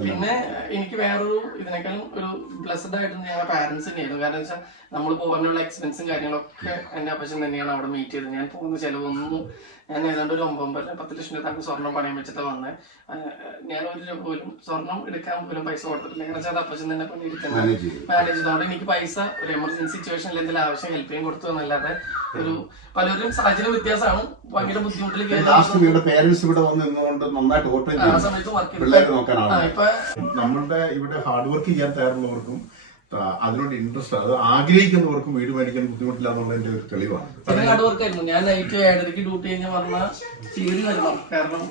പിന്നെ എനിക്ക് വേറൊരു ഇതിനേക്കാളും ഒരു ബ്ലെസ്ഡ് ആയിട്ട് ഞങ്ങളുടെ പാരന്റ്സ് തന്നെയായിരുന്നു. കാരണം വെച്ചാൽ നമ്മൾ പോകുന്നുള്ള എക്സ്പെൻസും കാര്യങ്ങളൊക്കെ എന്റെ അപ്പച്ചൻ തന്നെയാണ് അവിടെ മീറ്റ് ചെയ്തത്. ഞാൻ പോകുന്ന ചെലവൊന്നും, ഞാൻ ഏതാണ്ട് ഒരു 9-10 ലക്ഷം രൂപ സ്വർണ്ണം പണയം വെച്ചിട്ട് വന്ന് ഞാൻ 1 രൂപ പോലും സ്വർണം എടുക്കാൻ പോലും പൈസ കൊടുത്തിട്ടില്ല. കാരണം വെച്ചാൽ അപ്പച്ചൻ തന്നെ പണിയെടുക്കുന്നത് മാനേജ് ചെയ്തോണ്ട് എനിക്ക് പൈസ ഒരു എമർജൻസി സിറ്റുവേഷനിൽ എന്തെങ്കിലും ആവശ്യം ഹെൽപ്പ് ചെയ്യാൻ കൊടുത്തു എന്നല്ലാതെ ഒരു പലരും സാഹചര്യം വ്യത്യാസമാണ്. ഭയങ്കര ബുദ്ധിമുട്ടിൽ ആ സമയത്ത് വർക്ക് ചെയ്ത് ഇപ്പൊ നമ്മളുടെ ഇവിടെ ഹാർഡ് വർക്ക് ചെയ്യാൻ തയ്യാറുള്ളവർക്കും അതിനോട് ഇൻട്രസ്റ്റ്, അത് ആഗ്രഹിക്കുന്നവർക്കും വീട് മേടിക്കാൻ ബുദ്ധിമുട്ടില്ല എന്നുള്ളതിന്റെ ഒരു തെളിവാണ്. ഹാർഡ് വർക്ക് ആയിരുന്നു. ഞാൻ നൈറ്റ് 7:30 ഡ്യൂട്ടി കഴിഞ്ഞ് പറഞ്ഞാൽ തീയതി വരണം. കാരണം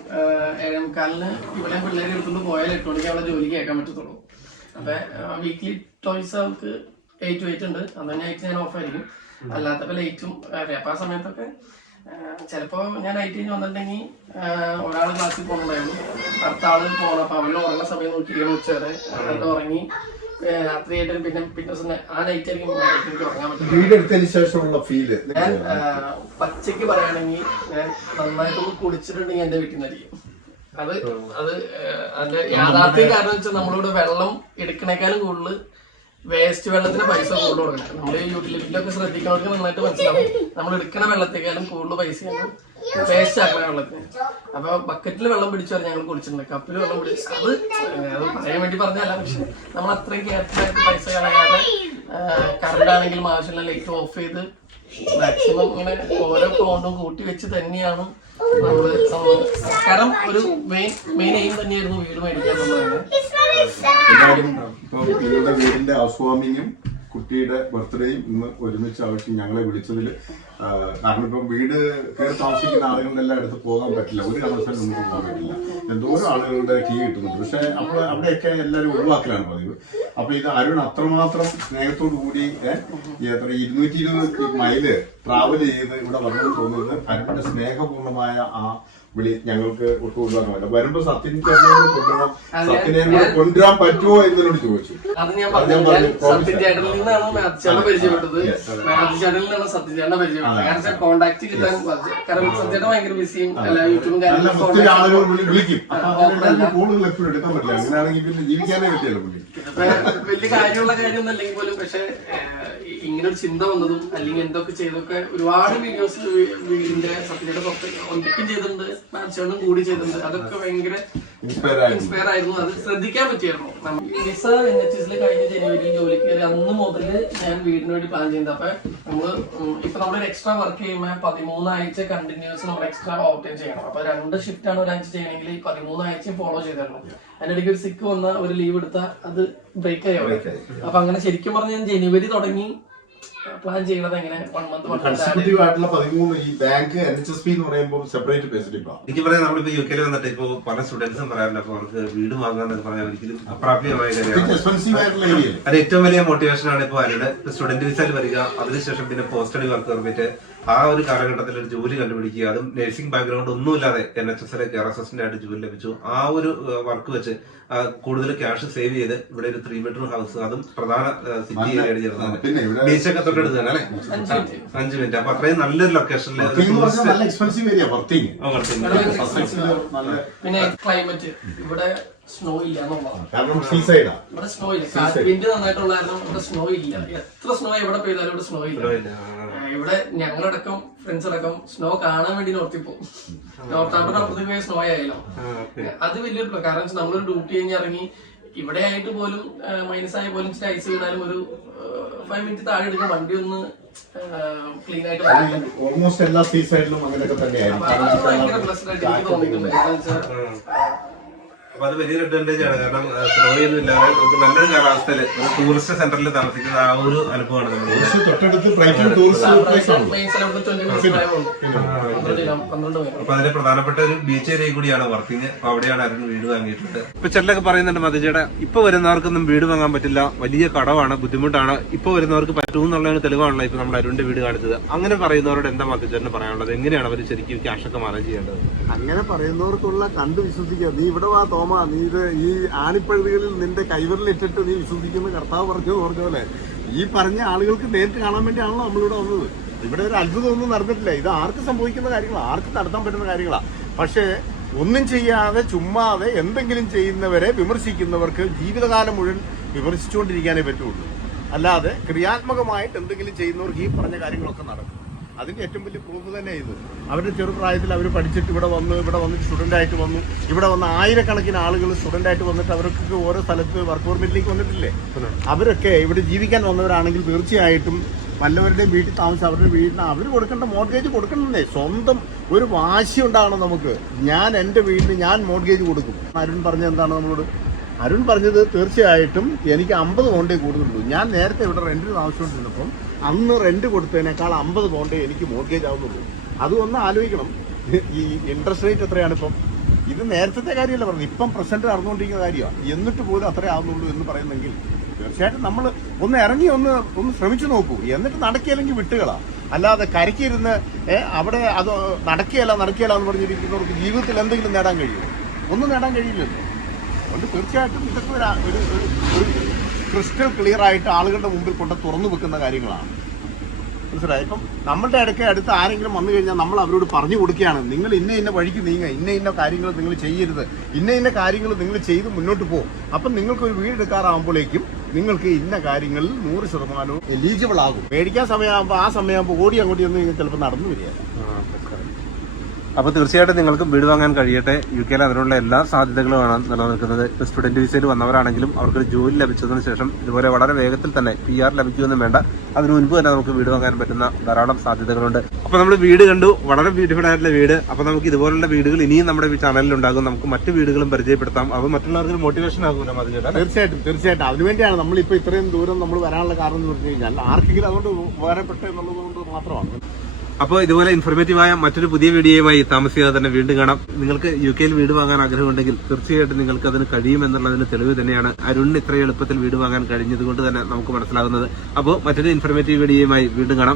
7:45 ഇവിടെ പിള്ളേരെ എടുത്തുകൊണ്ട് പോയാൽ 8 മണിക്ക് അവിടെ ജോലിക്ക് കേൾക്കാൻ പറ്റത്തുള്ളൂ. അപ്പൊ വീക്ക്ലി ടോയ്സ് അവർക്ക് 8 to 8 ഉണ്ട്. അന്ന് നൈറ്റ് ഞാൻ ഓഫ് ആയിരിക്കും. അല്ലാത്തപ്പോ ലൈറ്റും അപ്പൊ ആ സമയത്തൊക്കെ ചിലപ്പോ ഞാൻ നൈറ്റ് കഴിഞ്ഞ് വന്നിട്ടുണ്ടെങ്കിൽ ഒരാൾ ക്ലാസ്സിൽ പോകുന്നുണ്ടായിരുന്നു, അടുത്ത ആള് പോകണം. അപ്പൊ അവരുടെ ഉറങ്ങുന്ന സമയം നോക്കിയിരിക്കണം ഉച്ചവരെ. അവരുടെ ഉറങ്ങി രാത്രിയായിട്ട് പിന്നെ ദിവസം ആ നൈറ്റ് ആയിരിക്കും എനിക്ക് ഉറങ്ങാൻ പറ്റും. ഞാൻ പച്ചയ്ക്ക് പറയുകയാണെങ്കിൽ ഞാൻ നന്നായിട്ടൊന്ന് കുടിച്ചിട്ടുണ്ടെങ്കിൽ എന്റെ വീട്ടിൽ നിന്നായിരിക്കും. അത് അതിന്റെ യാഥാർത്ഥ്യം കാരണം വെച്ചാൽ നമ്മളിവിടെ വെള്ളം എടുക്കണേക്കാളും കൂടുതൽ വേസ്റ്റ് വെള്ളത്തിന് പൈസ കൂടുതൽ കൊടുക്കണം. നമ്മൾ യൂട്ടിലിറ്റിയിലൊക്കെ ശ്രദ്ധിക്കുന്നവർക്ക് നന്നായിട്ട് മനസ്സിലാവും. നമ്മൾ എടുക്കുന്ന വെള്ളത്തേക്കാളും കൂടുതൽ പൈസയാണ് വേസ്റ്റ് ആക്കുന്ന വെള്ളത്തിന്. അപ്പൊ ബക്കറ്റിൽ വെള്ളം പിടിച്ചു വരെ ഞങ്ങൾ കുടിച്ചിട്ടുണ്ട്, കപ്പിൽ വെള്ളം പിടിച്ചു. അത് പറയാൻ വേണ്ടി പറഞ്ഞല്ല, പക്ഷെ നമ്മൾ അത്രയും കെയർഫുള്ളായിട്ട് പൈസ കളയാതെ കറണ്ട് ആണെങ്കിലും ആവശ്യമുള്ള ലൈറ്റ് ഓഫ് ചെയ്ത് മാക്സിമം ഇങ്ങനെ ഓരോ പൗണ്ടും കൂട്ടി വെച്ച് തന്നെയാണ് നമ്മള് കാരണം ഒരു മെയിൻ എയിം തന്നെയായിരുന്നു വീട് മേടിക്കാൻ എന്നുള്ളത്. ഇപ്പൊ നിങ്ങളുടെ വീടിന്റെ ഹൗസ് വാമിങ്ങും കുട്ടിയുടെ ബർത്ത്ഡേയും ഇന്ന് ഒരുമിച്ച് ആവശ്യം ഞങ്ങളെ വിളിച്ചതിൽ, കാരണം ഇപ്പം വീട് കയറി താമസിക്കുന്ന ആളുകളുടെ എല്ലാം അടുത്ത് പോകാൻ പറ്റില്ല, ഒരു കാരണവശാലും നമുക്ക് പോകാൻ പറ്റില്ല. എന്തോരം ആളുകളുടെ കീ കിട്ടുന്നുണ്ട്. പക്ഷെ അപ്പോൾ അവിടെയൊക്കെ എല്ലാവരും ഒഴിവാക്കലാണ് പതിവ്. അപ്പൊ ഇത് അരുൺ അത്രമാത്രം സ്നേഹത്തോടു കൂടി 220 മൈല് ട്രാവൽ ചെയ്ത് ഇവിടെ വരണമെന്ന് തോന്നുന്നത് അരുണിന്റെ സ്നേഹപൂർണമായ ആ വിളി ഞങ്ങൾക്ക് ഒട്ടും ഒഴിവാക്കാൻ പറ്റില്ല. വരുമ്പോ സത്യനെ കൊണ്ടുവരണം, സത്യനെ കൊണ്ടുവരാൻ പറ്റുമോ എന്നോട് ചോദിച്ചു. അത് ഞാൻ പറഞ്ഞു, സത്യൻ ചേട്ടനിൽ നിന്നാണ് മാത്യുചേട്ടനെ പരിചയപ്പെട്ടത്. മാത്യുചേട്ടനിൽ നിന്നാണ് സത്യൻ ചേട്ടനെ പരിചയപ്പെട്ടത്. കാരണം കോണ്ടാക്ട് കിട്ടാൻ, കാരണം സത്യയുടെ ഭയങ്കര ബിസിയും യൂട്യൂബും ഒത്തിരി ആളുകൾ വിളിക്കും, കൂടുതൽ എപ്പോഴും എടുക്കാൻ പറ്റില്ല. അങ്ങനെയാണെങ്കിൽ പിന്നെ ജീവിക്കാനേ പറ്റില്ല പുള്ളി. വലിയ കാര്യമുള്ള കാര്യമൊന്നും അല്ലെങ്കിൽ പോലും, പക്ഷെ ഇങ്ങനെ ഒരു ചിന്ത വന്നതും അല്ലെങ്കിൽ എന്തൊക്കെ ചെയ്തൊക്കെ ഒരുപാട് വീഡിയോസ് വീടിന്റെ സത്യയുടെ ഒറ്റയ്ക്കും ചെയ്തിട്ടുണ്ട്, മാത്യുചേട്ടനും കൂടി ചെയ്തിട്ടുണ്ട്. അതൊക്കെ ഭയങ്കര ഇൻസ്പയർ ആയിരുന്നു. അത് ശ്രദ്ധിക്കാൻ പറ്റിയായിരുന്നു. വിസ NHS കഴിഞ്ഞ ജനുവരിയിൽ ജോലിക്ക് കയറി അന്ന് മുതൽ ഞാൻ വീടിന് വേണ്ടി പ്ലാൻ ചെയ്യുന്നത്. അപ്പൊ നമ്മളൊരു എക്സ്ട്രാ വർക്ക് ചെയ്യുമ്പോൾ 13 ആഴ്ച കണ്ടിന്യൂസ് നമ്മൾ എക്സ്ട്രാ ഓവർ ടൈം ചെയ്യണം. അപ്പൊ 2 ഷിഫ്റ്റ് ആണ് ഒരാഴ്ച ചെയ്യണമെങ്കിൽ ഈ 13 ആഴ്ചയും ഫോളോ ചെയ്തിരുന്നു. അതിന്റെ ഇടയ്ക്ക് ഒരു സിക്ക് വന്ന ഒരു ലീവ് എടുത്താൽ അത് ബ്രേക്ക് ആയോ. അപ്പൊ അങ്ങനെ ശരിക്കും പറഞ്ഞാൽ ഞാൻ ജനുവരി തുടങ്ങി പ്ലാൻ ചെയ്യണത് എങ്ങനെ 1 മന്ത് കൺസിക്യൂട്ടീവ് ആയിട്ടുള്ള 13 ഈ ബാങ്ക് NHSP എന്ന് പറയുമ്പോൾ സെപ്പറേറ്റ് പേസിറ്റിപ്പാണ്. എനിക്ക് പറയാം, നമ്മളിപ്പോ UK വന്നിട്ട് ഇപ്പൊ പല സ്റ്റുഡൻസും പറയാറുണ്ട്, അപ്പൊ അവർക്ക് വീട് വാങ്ങാന്നൊക്കെ പറഞ്ഞാൽ ഒരിക്കലും അപ്രാപ്യമായ കാര്യമാണ്. അത് ഏറ്റവും വലിയ മോട്ടിവേഷൻ ആണ് ഇപ്പൊ അവരുടെ സ്റ്റുഡന്റ് വിസയിൽ വരിക, അതിനുശേഷം പിന്നെ പോസ്റ്റ് സ്റ്റഡി വർക്ക് പെർമിറ്റ്, ആ ഒരു കാലഘട്ടത്തിൽ ഒരു ജോലി കണ്ടുപിടിക്കുക, അതും നഴ്സിംഗ് ബാക്ക്ഗ്രൗണ്ട് ഒന്നുമില്ലാതെ NHS കെയർ അസിസ്റ്റന്റ് ആയിട്ട് ജോലി ലഭിച്ചു. ആ ഒരു വർക്ക് വെച്ച് കൂടുതൽ ക്യാഷ് സേവ് ചെയ്ത് ഇവിടെ ഒരു 3 ബെഡ്റൂം ഹൗസ്, അതും പ്രധാന സിറ്റി ഏരിയയുടെ ചേർന്നാണ്, ബീച്ചൊക്കെ തൊട്ടടുത്ത് തന്നെ അല്ലെ, 5 മിനിറ്റ്. അപ്പൊ അത്രയും നല്ലൊരു ലൊക്കേഷനിൽ. പിന്നെ ക്ലൈമറ്റ് ഇവിടെ സ്നോ ഇല്ല എന്നുള്ളതാണ്. ഇവിടെ സ്നോ ഇല്ല, വിൻഡ് നന്നായിട്ടുള്ള കാരണം ഇവിടെ സ്നോ ഇല്ല. എത്ര സ്നോ എവിടെ പെയ്താലും ഇവിടെ സ്നോ ഇല്ല. ഇവിടെ ഞങ്ങളടക്കം ഫ്രണ്ട്സ് അടക്കം സ്നോ കാണാൻ വേണ്ടി നോർത്തിൽ പോകും. നോർത്താമ്പിന്റെ അപ്പുറത്തേക്ക് പോയ സ്നോ ആയാലോ, അത് വലിയൊരു കാരണം നമ്മളൊരു ഡ്യൂട്ടി കഴിഞ്ഞ് ഇറങ്ങി ഇവിടെ ആയിട്ട് പോലും മൈനസ് ആയ പോലും ഐസ് വീണാലും ഒരു 5 മിനിറ്റ് താഴെ എടുക്കും, വണ്ടി ഒന്ന് ക്ലീൻ ആയിട്ട് ഓൾമോസ്റ്റ് എല്ലാ സീ സൈഡിലും അങ്ങനെയൊക്കെ തന്നെയായിരുന്നു. ഭയങ്കര ബ്ലസ്ഡ് ആയിട്ട് എനിക്ക് തോന്നിയിട്ടുണ്ട്. അപ്പൊ അത് വലിയൊരു അഡ്വാൻറ്റേജ് ആണ്. കാരണം സ്നോയൊന്നും ഇല്ലാതെ നമുക്ക് നല്ലൊരു കാലാവസ്ഥയിൽ ഒരു ടൂറിസ്റ്റ് സെന്ററിൽ താമസിക്കുന്ന ആ ഒരു അനുഭവമാണ് നമ്മൾ. അപ്പൊ അതിന് പ്രധാനപ്പെട്ട ഒരു ബീച്ച് ഏരിയ കൂടിയാണ് വർക്കിംഗ്. അപ്പൊ അവിടെയാണ് അരുൺ വീട് വാങ്ങിയിട്ടുണ്ട്. ഇപ്പൊ ചിലരൊക്കെ പറയുന്നുണ്ട്, മധുചേട്ടാ ഇപ്പൊ വരുന്നവർക്കൊന്നും വീട് വാങ്ങാൻ പറ്റില്ല, വലിയ കടമാണ്, ബുദ്ധിമുട്ടാണ്, ഇപ്പൊ വരുന്നവർക്ക് പറ്റും എന്നുള്ളതിന് തെളിവാണല്ലോ ഇപ്പൊ നമ്മൾ അരുണിന്റെ വീട് കാണിച്ചത്. അങ്ങനെ പറയുന്നവരോട് എന്താ മധുചേട്ടന് പറയാനുള്ളത്? എങ്ങനെയാണ് അവർ ശരിക്കും ക്യാഷൊക്കെ മാനേജ് ചെയ്യേണ്ടത്? അങ്ങനെ പറയുന്നവർക്കുള്ള കണ്ടു വിശ്വസിക്കുക. നീ ഇവിടെ വാ തോമ, നീ ഇത് ഈ ആണിപ്പഴുതുകളിൽ നിന്റെ കൈവരലിട്ടിട്ട് നീ വിശ്വസിക്കുന്ന കർത്താവ് പറഞ്ഞത് പോലെ ഈ പറഞ്ഞ ആളുകൾക്ക് നേരിട്ട് കാണാൻ വേണ്ടിയാണല്ലോ നമ്മളിവിടെ വന്നത്. ഇവിടെ ഒരു അത്ഭുതമൊന്നും നടന്നിട്ടില്ല. ഇത് ആർക്ക് സംഭവിക്കുന്ന കാര്യങ്ങളാണ്, ആർക്ക് നടത്താൻ പറ്റുന്ന കാര്യങ്ങളാണ്. പക്ഷേ ഒന്നും ചെയ്യാതെ ചുമ്മാതെ എന്തെങ്കിലും ചെയ്യുന്നവരെ വിമർശിക്കുന്നവർക്ക് ജീവിതകാലം മുഴുവൻ വിമർശിച്ചുകൊണ്ടിരിക്കാനേ പറ്റുള്ളൂ. അല്ലാതെ ക്രിയാത്മകമായിട്ട് എന്തെങ്കിലും ചെയ്യുന്നവർക്ക് ഈ പറഞ്ഞ കാര്യങ്ങളൊക്കെ നടക്കും. അതിന്റെ ഏറ്റവും വലിയ പ്രൂഫ് തന്നെ ഇത്. അവരുടെ ചെറുപ്രായത്തിൽ അവർ പഠിച്ചിട്ട് ഇവിടെ വന്നിട്ട് സ്റ്റുഡൻ്റായിട്ട് വന്നു. ഇവിടെ വന്ന ആയിരക്കണക്കിന് ആളുകൾ സ്റ്റുഡൻ്റായിട്ട് വന്നിട്ട് അവർക്ക് ഓരോ സ്ഥലത്ത് വർക്ക് പെർമിറ്റിലേക്ക് വന്നിട്ടില്ലേ. അവരൊക്കെ ഇവിടെ ജീവിക്കാൻ വന്നവരാണെങ്കിൽ തീർച്ചയായിട്ടും വല്ലവരുടെയും വീട്ടിൽ താമസിച്ച് അവരുടെ വീടിന് അവർ കൊടുക്കേണ്ട മോർഗേജ് കൊടുക്കണമെന്നേ. സ്വന്തം ഒരു വാശി ഉണ്ടാകണം നമുക്ക്. ഞാൻ എൻ്റെ വീടിന് ഞാൻ മോർഗേജ് കൊടുക്കും. അരുൺ പറഞ്ഞത് എന്താണ് നമ്മളോട്? അരുൺ പറഞ്ഞത് തീർച്ചയായിട്ടും എനിക്ക് 50 പൗണ്ടേ കൂടുതലുള്ളൂ. ഞാൻ നേരത്തെ ഇവിടെ റെന്റിന് താമസിച്ചുകൊണ്ടിരുന്നപ്പം അന്ന് റെന്റ് കൊടുത്തതിനേക്കാൾ 50 പൗണ്ടേ എനിക്ക് മോർഗേജ് ആവുന്നുള്ളൂ. അതൊന്ന് ആലോചിക്കണം. ഈ ഇൻട്രസ്റ്റ് റേറ്റ് എത്രയാണ് ഇപ്പം? ഇത് നേരത്തെ കാര്യമല്ല പറഞ്ഞത്, ഇപ്പം പ്രസന്റ് നടന്നുകൊണ്ടിരിക്കുന്ന കാര്യമാണ്. എന്നിട്ട് പോലും അത്രേ ആവുന്നുള്ളൂ എന്ന് പറയുന്നെങ്കിൽ തീർച്ചയായിട്ടും നമ്മൾ ഒന്ന് ഇറങ്ങി ഒന്ന് ശ്രമിച്ചു നോക്കൂ. എന്നിട്ട് നടക്കിയില്ലെങ്കിൽ വിട്ടുകളാ. അല്ലാതെ കരക്കിരുന്ന് അവിടെ അത് നടക്കുകയല്ല എന്ന് പറഞ്ഞിരിക്കുന്നവർക്ക് ജീവിതത്തിൽ എന്തെങ്കിലും നേടാൻ കഴിയുമോ? ഒന്നും നേടാൻ കഴിയില്ലല്ലോ. അതുകൊണ്ട് തീർച്ചയായിട്ടും ഇതൊക്കെ ഒരു ക്രിസ്റ്റൽ ക്ലിയർ ആയിട്ട് ആളുകളുടെ മുമ്പിൽ കൊണ്ട് തുറന്നു വെക്കുന്ന കാര്യങ്ങളാണ്. മനസ്സിലായി? ഇപ്പം നമ്മളുടെ അടുത്ത് ആരെങ്കിലും വന്നു കഴിഞ്ഞാൽ നമ്മൾ അവരോട് പറഞ്ഞു കൊടുക്കുകയാണ്, നിങ്ങൾ ഇന്ന വഴിക്ക് നീങ്ങുക, ഇന്ന കാര്യങ്ങൾ നിങ്ങൾ ചെയ്യരുത്, ഇന്ന കാര്യങ്ങൾ നിങ്ങൾ ചെയ്ത് മുന്നോട്ട് പോകും. അപ്പം നിങ്ങൾക്കൊരു വീട് എടുക്കാറാകുമ്പോഴേക്കും നിങ്ങൾക്ക് ഇന്ന കാര്യങ്ങളിൽ 100% എലിജിബിൾ ആകും. മേടിക്കാൻ സമയമാകുമ്പോൾ ആ സമയമാകുമ്പോൾ ഓടി അങ്ങോട്ട് ചെന്ന് നിങ്ങൾ ചിലപ്പോൾ നടന്നു വരികയാണ്. അപ്പൊ തീർച്ചയായിട്ടും നിങ്ങൾക്ക് വീട് വാങ്ങാൻ കഴിയട്ടെ. UK അതിനുള്ള എല്ലാ സാധ്യതകളുമാണ് നിലനിൽക്കുന്നത്. ഇപ്പൊ സ്റ്റുഡന്റ് വിസയിൽ വന്നവരാണെങ്കിലും അവർക്ക് ജോലി ലഭിച്ചതിന് ശേഷം ഇതുപോലെ വളരെ വേഗത്തിൽ തന്നെ PR ലഭിക്കുമെന്നും വേണ്ട, അതിനു മുൻപ് തന്നെ നമുക്ക് വീട് വാങ്ങാൻ പറ്റുന്ന ധാരാളം സാധ്യതകളുണ്ട്. അപ്പൊ നമ്മൾ വീട് കണ്ടു, വളരെ ബ്യൂട്ടിഫുൾ ആയിട്ടുള്ള വീട്. അപ്പൊ നമുക്ക് ഇതുപോലുള്ള വീടുകൾ ഇനിയും നമ്മുടെ ചാനലിൽ ഉണ്ടാകും. നമുക്ക് മറ്റു വീടുകളും പരിചയപ്പെടുത്താം. അത് മറ്റുള്ളവർക്ക് മോട്ടിവേഷൻ ആകുമല്ലോ അത് ചേട്ടാ? തീർച്ചയായിട്ടും അതിനുവേണ്ടിയാണ് നമ്മളിപ്പോ ഇത്രയും ദൂരം നമ്മൾ വരാനുള്ള കാരണം എന്ന് പറഞ്ഞു കഴിഞ്ഞാൽ ആർക്കെങ്കിലും അതുകൊണ്ട് ഉപകാരപ്പെട്ടു എന്നുള്ളത് കൊണ്ട് മാത്രമാണ്. അപ്പോൾ ഇതുപോലെ ഇൻഫോർമേറ്റീവായ മറ്റൊരു പുതിയ വീഡിയോയുമായി താമസിയാതെ തന്നെ വീണ്ടും കാണാം. നിങ്ങൾക്ക് UK വീട് വാങ്ങാൻ ആഗ്രഹമുണ്ടെങ്കിൽ തീർച്ചയായിട്ടും നിങ്ങൾക്ക് അതിന് കഴിയുമെന്നുള്ളതിന് തെളിവ് തന്നെയാണ് അരുണിന് ഇത്രയും എളുപ്പത്തിൽ വീട് വാങ്ങാൻ കഴിഞ്ഞതുകൊണ്ട് തന്നെ നമുക്ക് മനസ്സിലാകുന്നത്. അപ്പോൾ മറ്റൊരു ഇൻഫോർമേറ്റീവ് വീഡിയോയുമായി വീണ്ടും കാണാം.